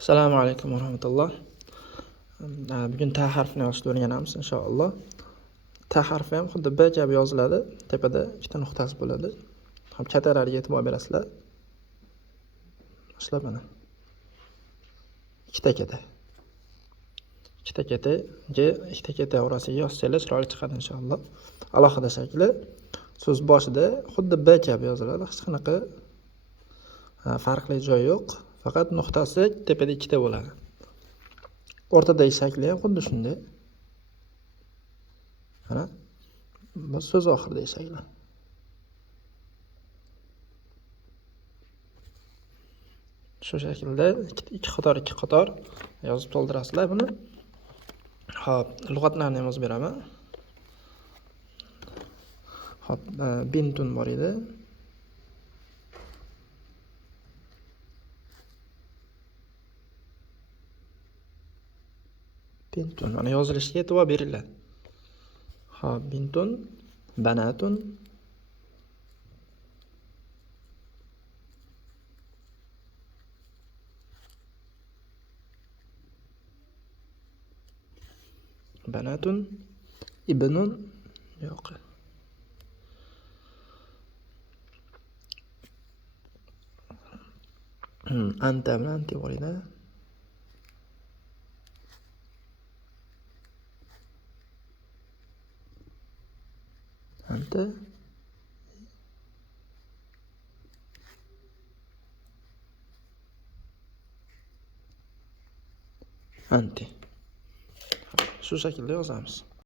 Assalomu alaykum va rahmatulloh. Bugun ta harfini yozishni o'rganamiz inshaalloh. Ta harfi ham xuddi B kabi yoziladi. Tepada ikkita nuqtasi bo'ladi. Ham chatalariga e'tibor berasizlar. Boshla mana. Ikkita keta. Ikkita keta, ikkita keta orasiga yozsangiz chiroyli chiqadi inshaalloh. Alohida shakli so'z boshida xuddi B kabi yoziladi. Hech qanaqa farqli joyi yo'q. Faqat nuqtasi tepada ikkita bo'ladi. O'rtadagi shakli ham xuddi shunday. Mana bu so'z oxiridagi shakli. Shu shaklda ikki qator yozib to'ldirasizlar buni. Xo'p, lug'atlarni ham yozib beraman. Xo'p, bintun bor edi. Bintun, mana yozilishiga e'tibor beringlar. Xo'p, bintun, banatun, banatun, ibnun, yo'q. Anta bilan anti bor edi. Anta, anti. Shu shaklda yozamiz.